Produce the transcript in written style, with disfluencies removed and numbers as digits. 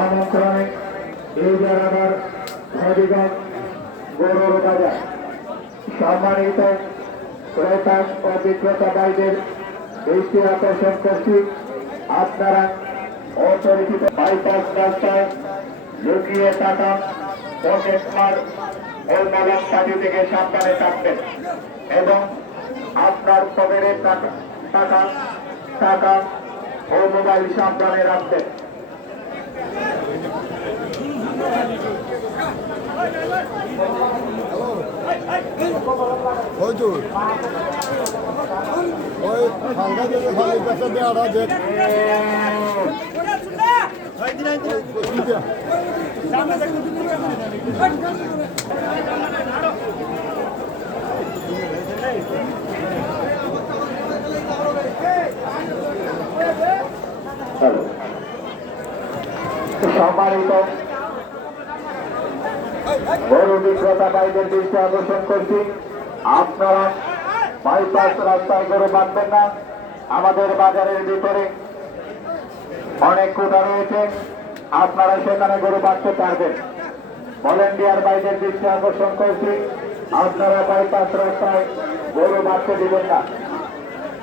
আমন্ত্রণে এই জায়গার হবিগঞ্জ গরুর বাজার সম্মানিত ক্রেতা ও বিক্রেতা ভাইদের দৃষ্টি আকর্ষণ করছি, আপনারা অপরিচিত বাইপাস রাস্তায় লুকিয়ে থাকা পকেট মার ও মলম পাটি থেকে সাবধানে থাকবেন এবং আপনার পকেটের টাকা ও মোবাইল সাবধানে রাখবেন। ওই ফাঙ্গা দিলে ভালো কাছে দেওয়া যে সম্মানিত গরু বিক্রেতা ভাইদের দৃষ্টি আকর্ষণ করছি, আপনারা বাইপাস রাস্তায় গরু বাঁধবেন না। আমাদের বাজারের ভিতরে অনেক কোটা রয়েছে, আপনারা সেখানে গরু বাঁধতে পারবেন। ভলেন্টিয়ার ভাইদের দৃষ্টি আকর্ষণ করছি, আপনারা বাইপাস রাস্তায় গরু বাঁধতে দিবেন না।